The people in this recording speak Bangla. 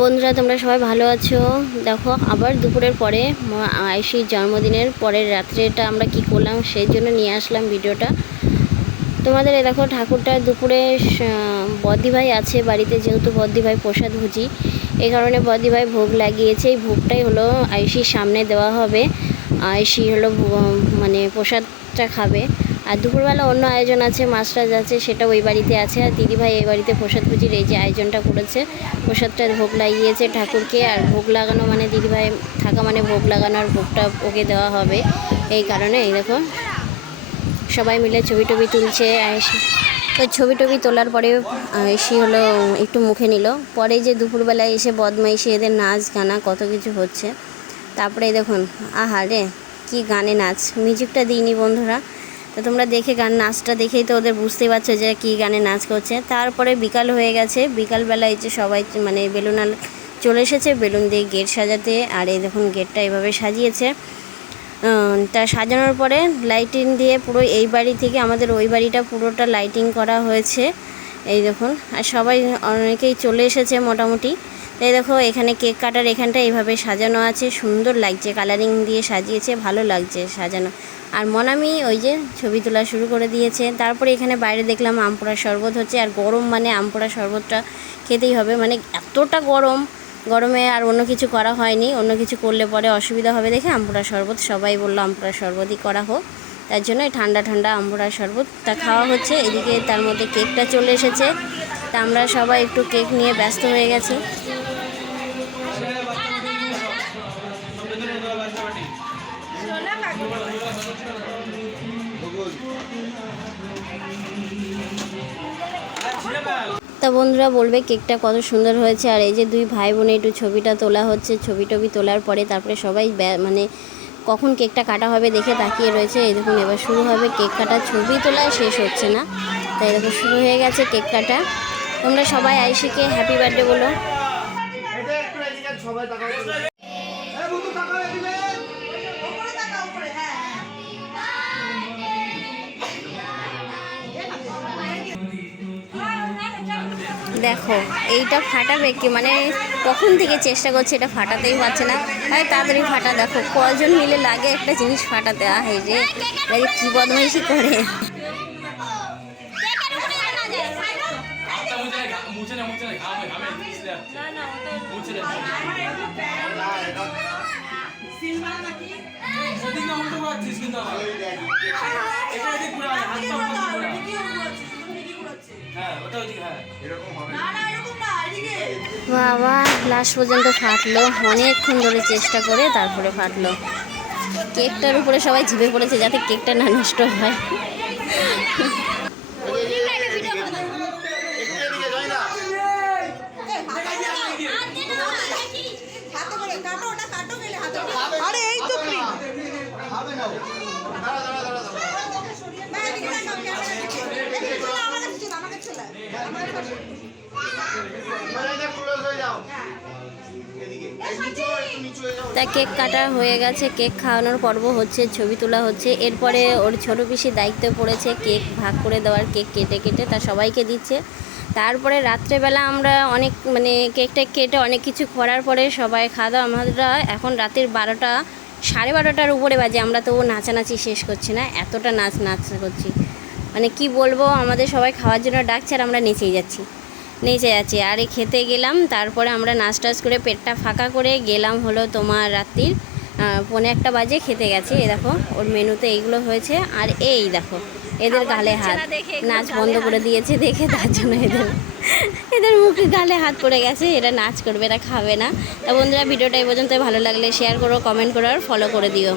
বন্ধুরা তোমরা সবাই ভালো আছো? দেখো আবার দুপুরের পরে আয়ুষির জন্মদিনের পরের রাত্রেটা আমরা কি করলাম সেই জন্য নিয়ে আসলাম ভিডিওটা তোমাদের। দেখো ঠাকুরটা দুপুরে বদ্দিভাই আছে বাড়িতে, যেহেতু বদ্দিভাই প্রসাদ ভুজি, এই কারণে বদ্দিভাই ভোগ লাগিয়েছে। এই ভোগটাই হলো আয়ুষির সামনে দেওয়া হবে। আয়ুষি হলো মানে প্রসাদটা খাবে। আর দুপুরবেলা অন্য আয়োজন আছে, মাছ টাছ আছে, সেটা ওই বাড়িতে আছে। আর দিদিভাই এই বাড়িতে প্রসাদ ভুজির এই যে আয়োজনটা করেছে, প্রসাদটা ভোগ লাগিয়েছে ঠাকুরকে। আর ভোগ লাগানো মানে দিদিভাই থাকা মানে ভোগ লাগানো, আর ভোগটা ওকে দেওয়া হবে। এই কারণে এই দেখো সবাই মিলে ছবি টবি তুলছে। তো ছবি টবি তোলার পরে আয়ুষি হলো একটু মুখে নিল। পরে যে দুপুরবেলায় এসে বদমাইশি এদের নাচ গানা কত কিছু হচ্ছে। তারপরে দেখুন আহারে কি গানে নাচ, মিউজিকটা দিইনি বন্ধুরা, তো তোমরা দেখে নাচটা দেখেই তো ওদের বুঝতেই পারছো যে কী গানে নাচ করছে। তারপরে বিকাল হয়ে গেছে, বিকালবেলায় যে সবাই মানে বেলুন চলে এসেছে বেলুন দিয়ে গেট সাজাতে। আর এই দেখুন গেটটা এভাবে সাজিয়েছে। তা সাজানোর পরে লাইটিং দিয়ে পুরো এই বাড়ি থেকে আমাদের ওই বাড়িটা পুরোটা লাইটিং করা হয়েছে। এই দেখুন আর সবাই অনেকেই চলে এসেছে মোটামুটি। তাই দেখো এখানে কেক কাটার এখানটা এইভাবে সাজানো আছে, সুন্দর লাগছে, কালারিং দিয়ে সাজিয়েছে, ভালো লাগছে সাজানো। আর মনামি ওই যে ছবি তোলা শুরু করে দিয়েছে। তারপরে এখানে বাইরে দেখলাম আমপোড়া শরবত হচ্ছে। আর গরম মানে আমপোড়া শরবতটা খেতেই হবে, মানে এতটা গরমে আর অন্য কিছু করা হয়নি, অন্য কিছু করলে পরে অসুবিধা হবে দেখে আমপোড়া শরবত সবাই বললো আমপোড়া শরবতই করা হোক, তার জন্য ঠান্ডা ঠান্ডা আমপোড়া শরবতটা খাওয়া হচ্ছে। এদিকে তার মধ্যে কেকটা চলে এসেছে, তা আমরা সবাই একটু কেক নিয়ে ব্যস্ত হয়ে গেছি। তা বন্ধুরা বলবে কেকটা কত সুন্দর হয়েছে। আর এই যে দুই ভাই বোনে একটু ছবিটা তোলা হচ্ছে, ছবি টবি তোলার পরে তারপরে সবাই মানে কখন কেকটা কাটা হবে দেখে তাকিয়ে রয়েছে। এই দেখুন এবার শুরু হবে কেক কাটা, ছবি তোলায় শেষ হচ্ছে না, তাই দেখো শুরু হয়ে গেছে কেক কাটা। তোমরা সবাই আয়ুষিকে হ্যাপি বার্থডে বলো। দেখো এইটা ফাটাবে কি, মানে কখন থেকে চেষ্টা করছে, এটা ফাটাতেই পারছে না। তাড়াতাড়ি ফাটা, দেখো কজন মিলে লাগে একটা জিনিস ফাটাতে। আহে রে কী বদমাইশি করে। বাবা লাস্ট পর্যন্ত ফাটলো, অনেকক্ষণ ধরে চেষ্টা করে তারপরে ফাটলো। কেকটার উপরে সবাই ঝিপে পড়েছে যাতে কেকটা না নষ্ট হয়। তা কেক কাটা হয়ে গেছে, কেক খাওয়ানোর পর্ব হচ্ছে, ছবি তোলা হচ্ছে। এরপরে ওর ছোটো পিসির দায়িত্ব পড়েছে কেক ভাগ করে দেওয়ার, কেক কেটে কেটে তা সবাইকে দিচ্ছে। তারপরে রাত্রেবেলা আমরা অনেক মানে কেকটা কেটে অনেক কিছু করার পরে সবাই খাওয়া দাওয়া, আমরা এখন রাতের 12টা 12:30টার উপরে বাজে, আমরা তো নাচানাচি শেষ করছি না, এতটা নাচ করছি মানে কি বলবো। আমাদের সবাই খাওয়ার জন্য ডাকছে আর আমরা নেচে যাচ্ছি। আর খেতে গেলাম, তারপরে আমরা নাচ টাচ করে পেটটা ফাঁকা করে গেলাম হলো তোমার রাত্রির 1:45 বাজে খেতে গেছে। এই দেখো ওর মেনুতে এইগুলো হয়েছে। আর এই দেখো এদের গালে হাত, নাচ বন্ধ করে দিয়েছে দেখে, তার জন্য এদের মুখে গালে হাত পড়ে গেছে, এরা নাচ করবে, এরা খাবে না। তা বন্ধুরা ভিডিওটা এই পর্যন্ত, ভালো লাগলে শেয়ার করো, কমেন্ট করো আর ফলো করে দিও।